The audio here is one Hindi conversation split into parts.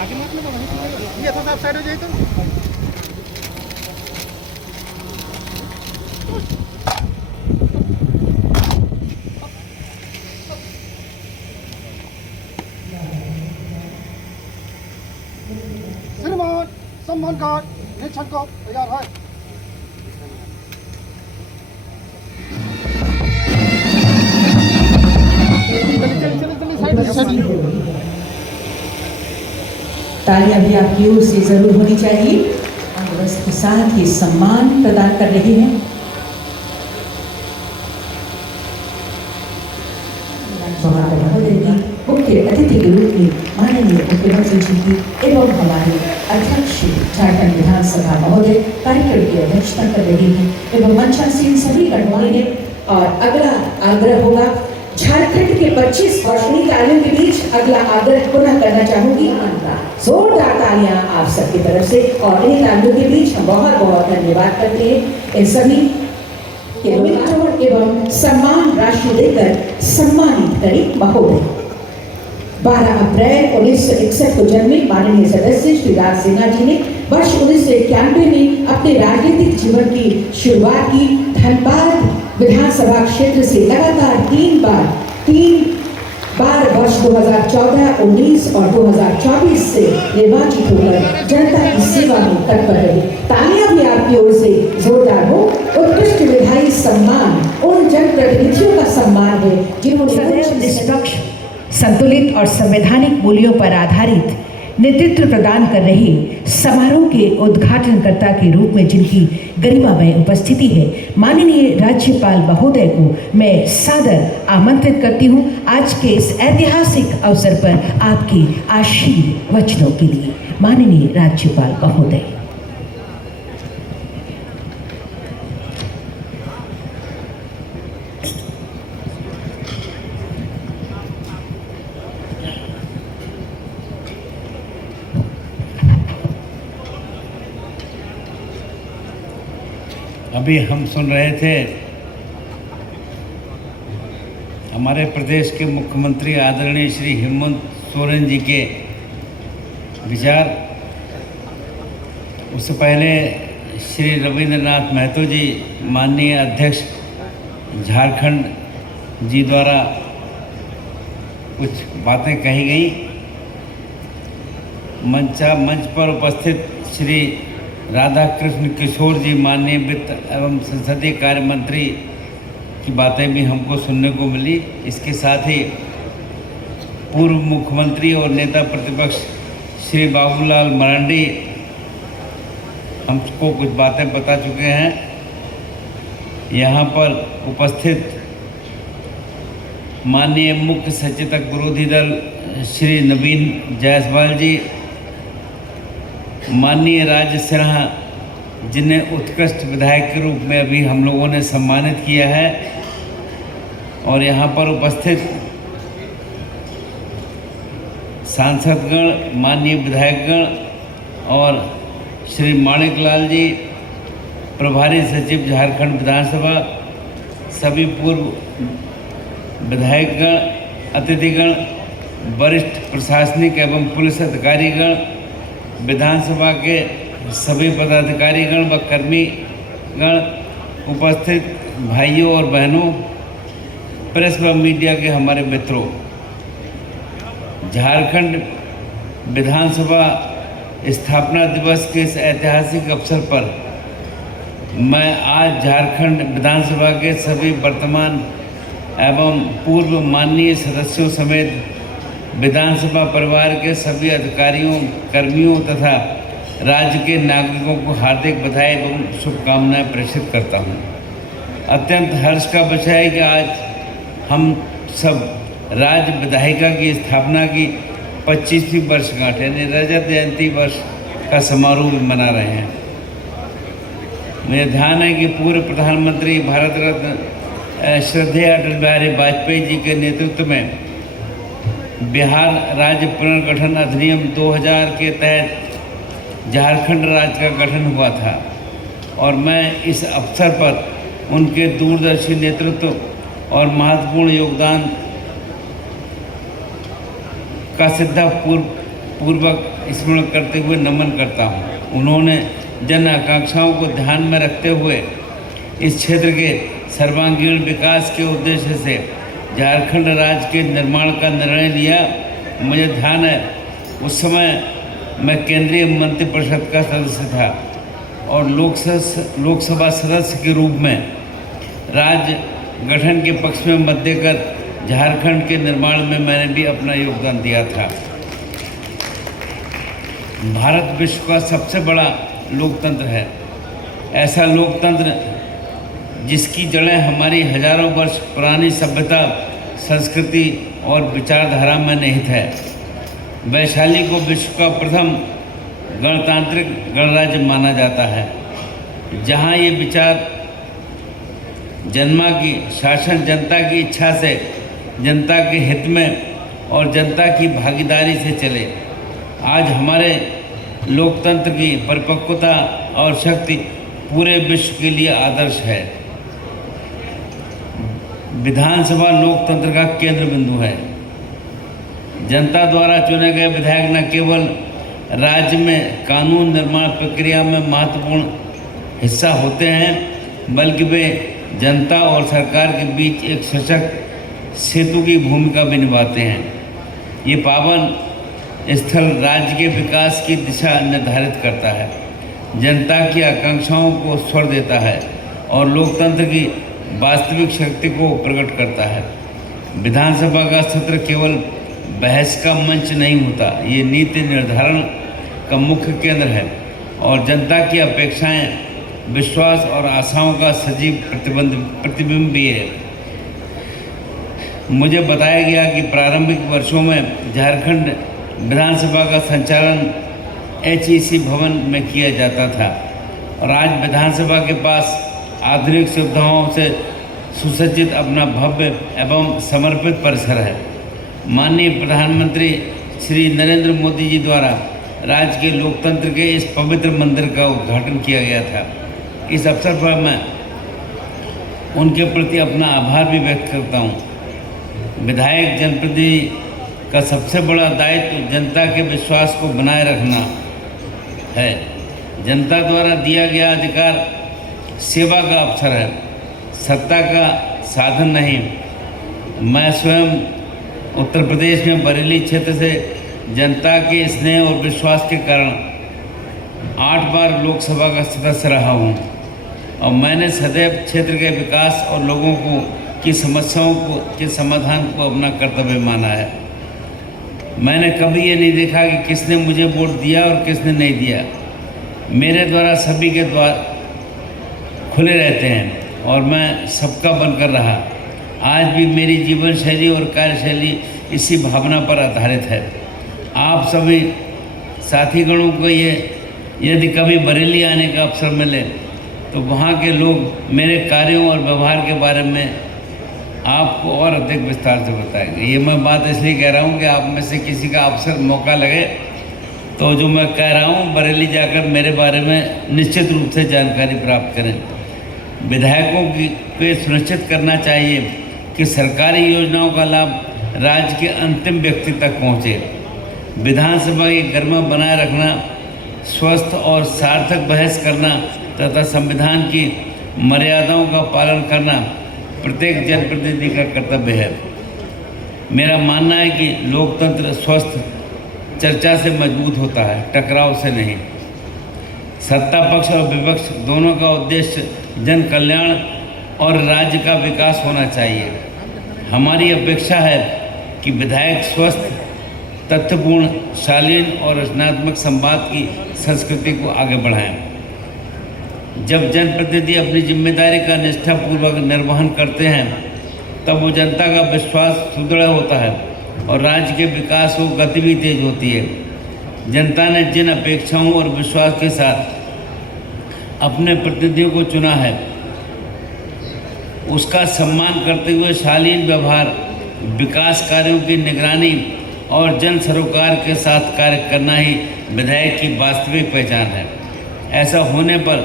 आगे मत ना वहीं ये तो आप साइड हो जाइए तो श्रीमान सम्मान कार्ड निरीक्षण को तैयार है। तालियां भी आपकी ओर से जरूर होनी चाहिए। और इसके साथ ही सम्मान प्रदान कर रहे हैं मुख्य अतिथि के रूप में माननीय मुख्यमंत्री जी की एवं हमारे अध्यक्ष झारखंड विधानसभा महोदय कार्यक्रम की अध्यक्षता कर रहे हैं एवं मंचासीन सभी गणमान्य। और अगला आग्रह होगा झारखंड के 25 वर्षीय तालियों के बीच अगला आग्रह पुनः करना चाहूंगी। जोरदार तालियां आप सबकी तरफ से। और इन तालियों के बीच हम बहुत बहुत धन्यवाद करते हैं इन सभी के एवं सम्मान राशि देकर सम्मानित करें महोदय। 12 अप्रैल 1961 को जन्मे माननीय सदस्य श्री राज सिन्हा जी ने वर्ष 1991 में अपने राजनीतिक जीवन की शुरुआत की। धनबाद विधानसभा क्षेत्र से लगातार तीन बार वर्ष 2014, 19 और 2024 से निर्वाचित होकर जनता की सेवा में तत्पर रहे। तालियां भी आपकी ओर से जोरदार हो। उत्कृष्ट विधायी सम्मान उन जनप्रतिनिधियों का सम्मान है जिन्होंने निष्पक्ष, संतुलित और संवैधानिक मूल्यों पर आधारित नेतृत्व प्रदान कर रहे समारोह के उद्घाटनकर्ता के रूप में जिनकी गरिमामय उपस्थिति है, माननीय राज्यपाल महोदय को मैं सादर आमंत्रित करती हूं आज के इस ऐतिहासिक अवसर पर आपके आशीर्वचनों के लिए। माननीय राज्यपाल महोदय। अभी हम सुन रहे थे हमारे प्रदेश के मुख्यमंत्री आदरणीय श्री हेमंत सोरेन जी के विचार। उससे पहले श्री रविंद्रनाथ महतो जी माननीय अध्यक्ष झारखंड जी द्वारा कुछ बातें कही गई। मंच पर उपस्थित श्री राधा कृष्ण किशोर जी माननीय वित्त एवं संसदीय कार्य मंत्री की बातें भी हमको सुनने को मिली। इसके साथ ही पूर्व मुख्यमंत्री और नेता प्रतिपक्ष श्री बाबूलाल मरांडी हमको कुछ बातें बता चुके हैं। यहाँ पर उपस्थित माननीय मुख्य सचेतक विरोधी दल श्री नवीन जायसवाल जी, माननीय राज सिन्हा जिन्हें उत्कृष्ट विधायक के रूप में अभी हम लोगों ने सम्मानित किया है, और यहाँ पर उपस्थित सांसदगण, माननीय विधायकगण और श्री माणिक लाल जी प्रभारी सचिव झारखंड विधानसभा, सभी पूर्व विधायकगण, अतिथिगण, वरिष्ठ प्रशासनिक एवं पुलिस अधिकारीगण, विधानसभा के सभी पदाधिकारीगण व कर्मीगण, उपस्थित भाइयों और बहनों, प्रेस व मीडिया के हमारे मित्रों, झारखंड विधानसभा स्थापना दिवस के इस ऐतिहासिक अवसर पर मैं आज झारखंड विधानसभा के सभी वर्तमान एवं पूर्व माननीय सदस्यों समेत विधानसभा परिवार के सभी अधिकारियों, कर्मियों तथा राज्य के नागरिकों को हार्दिक बधाई एवं शुभकामनाएं प्रेषित करता हूं। अत्यंत हर्ष का विषय है कि आज हम सब राज्य विधायिका की स्थापना की 25वीं वर्षगांठ यानी रजत जयंती वर्ष का समारोह भी मना रहे हैं। मुझे ध्यान है कि पूर्व प्रधानमंत्री भारत रत्न श्रद्धेय अटल बिहारी वाजपेयी जी के नेतृत्व में बिहार राज्य पुनर्गठन अधिनियम 2000 के तहत झारखंड राज्य का गठन हुआ था, और मैं इस अवसर पर उनके दूरदर्शी नेतृत्व और महत्वपूर्ण योगदान का श्रद्धापूर्वक स्मरण करते हुए नमन करता हूँ। उन्होंने जन आकांक्षाओं को ध्यान में रखते हुए इस क्षेत्र के सर्वांगीण विकास के उद्देश्य से झारखंड राज्य के निर्माण का निर्णय लिया। मुझे ध्यान है उस समय मैं केंद्रीय मंत्रिपरिषद का सदस्य था और लोकसभा सदस्य के रूप में राज्य गठन के पक्ष में मत देकर झारखंड के निर्माण में मैंने भी अपना योगदान दिया था। भारत विश्व का सबसे बड़ा लोकतंत्र है। ऐसा लोकतंत्र जिसकी जड़ें हमारी हजारों वर्ष पुरानी सभ्यता, संस्कृति और विचारधारा में निहित है। वैशाली को विश्व का प्रथम गणतांत्रिक गणराज्य माना जाता है, जहां ये विचार जन्मा की शासन जनता की इच्छा से, जनता के हित में और जनता की भागीदारी से चले। आज हमारे लोकतंत्र की परिपक्वता और शक्ति पूरे विश्व के लिए आदर्श है। विधानसभा लोकतंत्र का केंद्र बिंदु है। जनता द्वारा चुने गए विधायक न केवल राज्य में कानून निर्माण प्रक्रिया में महत्वपूर्ण हिस्सा होते हैं, बल्कि वे जनता और सरकार के बीच एक सशक्त सेतु की भूमिका भी निभाते हैं। ये पावन स्थल राज्य के विकास की दिशा निर्धारित करता है, जनता की आकांक्षाओं को स्वर देता है और लोकतंत्र की वास्तविक शक्ति को प्रकट करता है। विधानसभा का सत्र केवल बहस का मंच नहीं होता, ये नीति निर्धारण का मुख्य केंद्र है और जनता की अपेक्षाएं, विश्वास और आशाओं का सजीव प्रतिबिंब भी है। मुझे बताया गया कि प्रारंभिक वर्षों में झारखंड विधानसभा का संचालन HEC भवन में किया जाता था और आज विधानसभा के पास आधुनिक सुविधाओं से सुसज्जित अपना भव्य एवं समर्पित परिसर है। माननीय प्रधानमंत्री श्री नरेंद्र मोदी जी द्वारा राज्य के लोकतंत्र के इस पवित्र मंदिर का उद्घाटन किया गया था। इस अवसर पर मैं उनके प्रति अपना आभार भी व्यक्त करता हूँ। विधायक जनप्रतिनिधि का सबसे बड़ा दायित्व जनता के विश्वास को बनाए रखना है। जनता द्वारा दिया गया अधिकार सेवा का अवसर है, सत्ता का साधन नहीं। मैं स्वयं उत्तर प्रदेश में बरेली क्षेत्र से जनता के स्नेह और विश्वास के कारण 8 बार लोकसभा का सदस्य रहा हूँ और मैंने सदैव क्षेत्र के विकास और लोगों की समस्याओं के समाधान को अपना कर्तव्य माना है। मैंने कभी ये नहीं देखा कि किसने मुझे वोट दिया और किसने नहीं दिया। मेरे द्वारा सभी के द्वार खुले रहते हैं और मैं सबका बनकर रहा। आज भी मेरी जीवन शैली और कार्यशैली इसी भावना पर आधारित है। आप सभी साथीगणों को ये यदि कभी बरेली आने का अवसर मिले तो वहाँ के लोग मेरे कार्यों और व्यवहार के बारे में आपको और अधिक विस्तार से बताएंगे। ये मैं बात इसलिए कह रहा हूँ कि आप में से किसी का अवसर मौका लगे तो जो मैं कह रहा हूँ बरेली जाकर मेरे बारे में निश्चित रूप से जानकारी प्राप्त करें। विधायकों को सुनिश्चित करना चाहिए कि सरकारी योजनाओं का लाभ राज्य के अंतिम व्यक्ति तक पहुँचे। विधानसभा की गरिमा बनाए रखना, स्वस्थ और सार्थक बहस करना तथा संविधान की मर्यादाओं का पालन करना प्रत्येक जनप्रतिनिधि का कर्तव्य है। मेरा मानना है कि लोकतंत्र स्वस्थ चर्चा से मजबूत होता है, टकराव से नहीं। सत्ता पक्ष और विपक्ष दोनों का उद्देश्य जन कल्याण और राज्य का विकास होना चाहिए। हमारी अपेक्षा है कि विधायक स्वस्थ, तथ्यपूर्ण, शालीन और रचनात्मक संवाद की संस्कृति को आगे बढ़ाएं। जब जनप्रतिनिधि अपनी जिम्मेदारी का निष्ठापूर्वक निर्वहन करते हैं तब वो जनता का विश्वास सुदृढ़ होता है और राज्य के विकास को गति भी तेज होती है। जनता ने जिन अपेक्षाओं और विश्वास के साथ अपने प्रतिनिधियों को चुना है उसका सम्मान करते हुए शालीन व्यवहार, विकास कार्यों की निगरानी और जन सरोकार के साथ कार्य करना ही विधायक की वास्तविक पहचान है। ऐसा होने पर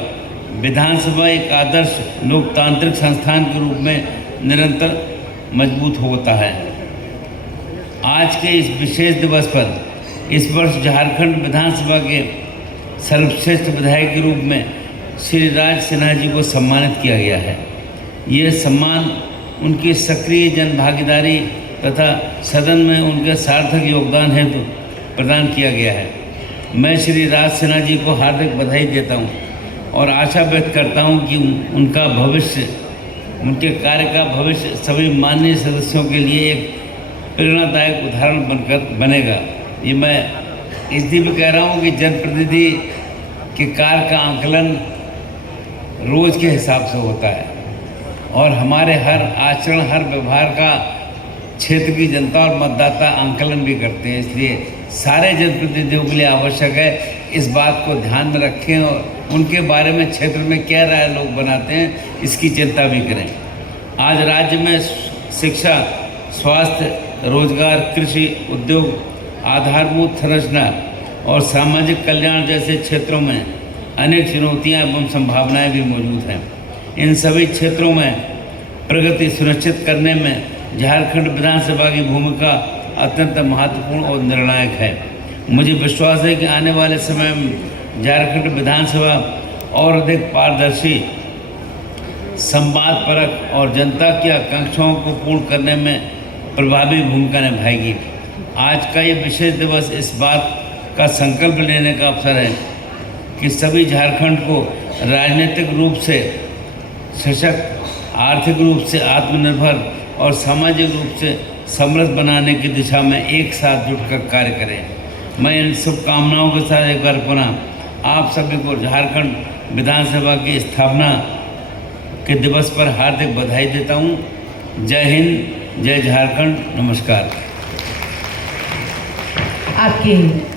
विधानसभा एक आदर्श लोकतांत्रिक संस्थान के रूप में निरंतर मजबूत होता है। आज के इस विशेष दिवस पर इस वर्ष झारखंड विधानसभा के सर्वश्रेष्ठ विधायक के रूप में श्री राज सिन्हा जी को सम्मानित किया गया है। ये सम्मान उनकी सक्रिय जनभागीदारी तथा सदन में उनके सार्थक योगदान हेतु प्रदान किया गया है। मैं श्री राज सिन्हा जी को हार्दिक बधाई देता हूँ और आशा व्यक्त करता हूँ कि उनका भविष्य, उनके कार्य का भविष्य सभी माननीय सदस्यों के लिए एक प्रेरणादायक उदाहरण बनेगा। ये मैं इसलिए भी कह रहा हूँ कि जनप्रतिनिधि के कार्य का आंकलन रोज़ के हिसाब से होता है और हमारे हर आचरण, हर व्यवहार का क्षेत्र की जनता और मतदाता आंकलन भी करते हैं। इसलिए सारे जनप्रतिनिधियों के लिए आवश्यक है इस बात को ध्यान में रखें और उनके बारे में क्षेत्र में क्या राय लोग बनाते हैं इसकी चिंता भी करें। आज राज्य में शिक्षा, स्वास्थ्य, रोजगार, कृषि, उद्योग, आधारभूत संरचना और सामाजिक कल्याण जैसे क्षेत्रों में अनेक चुनौतियां एवं संभावनाएं भी मौजूद हैं। इन सभी क्षेत्रों में प्रगति सुनिश्चित करने में झारखंड विधानसभा की भूमिका अत्यंत महत्वपूर्ण और निर्णायक है। मुझे विश्वास है कि आने वाले समय में झारखंड विधानसभा और अधिक पारदर्शी, संवादपरक और जनता की आकांक्षाओं को पूर्ण करने में प्रभावी भूमिका निभाएगी। आज का ये विशेष दिवस इस बात का संकल्प लेने का अवसर है कि सभी झारखंड को राजनीतिक रूप से सशक्त, आर्थिक रूप से आत्मनिर्भर और सामाजिक रूप से समृद्ध बनाने की दिशा में एक साथ जुटकर कार्य करें। मैं इन शुभकामनाओं के साथ एक बार पुनः आप सभी को झारखंड विधानसभा की स्थापना के दिवस पर हार्दिक बधाई देता हूँ। जय हिंद, जय झारखंड, नमस्कार। आपके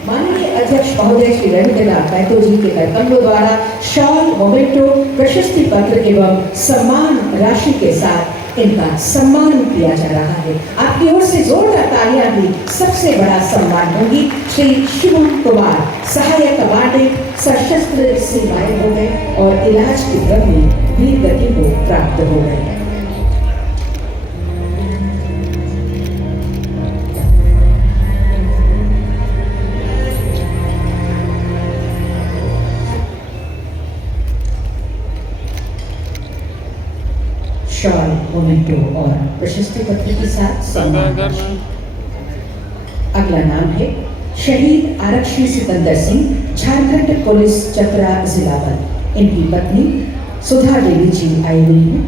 माननीय अध्यक्ष महोदय श्री रविंद्रनाथ महतो जी के करकमलों द्वारा शॉल, मोमेंटो, प्रशस्ति पत्र एवं सम्मान राशि के साथ इनका सम्मान किया जा रहा है। आपकी ओर से जोरदार तालियां भी सबसे बड़ा सम्मान होगी। श्री शिवम कुमार, सहायक कमांडेंट, सशस्त्र सेवाएं हो गए और इलाज के क्रम में वीर गति को प्राप्त हो गए। शॉल, मोमेंटो और प्रशस्ति पत्र के साथ सम्मान। अगला नाम है शहीद आरक्षी सिकंदर सिंह, झारखंड पुलिस चतरा जिला बल। इनकी पत्नी सुधा देवी जी आई हुई हैं।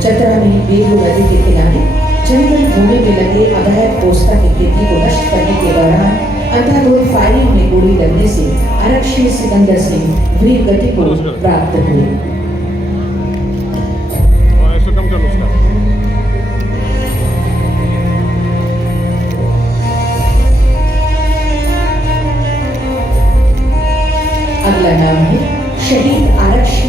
चतरा में बेगू नदी के किनारे जंगल भूमि में लगे अवैध पोस्ता की खेती को नष्ट करने के दौरान अंधाधुंध फायरिंग में गोली लगने से आरक्षी सिकंदर सिंह वीर गति को प्राप्त हुए। अगला नाम है शहीद आरक्षी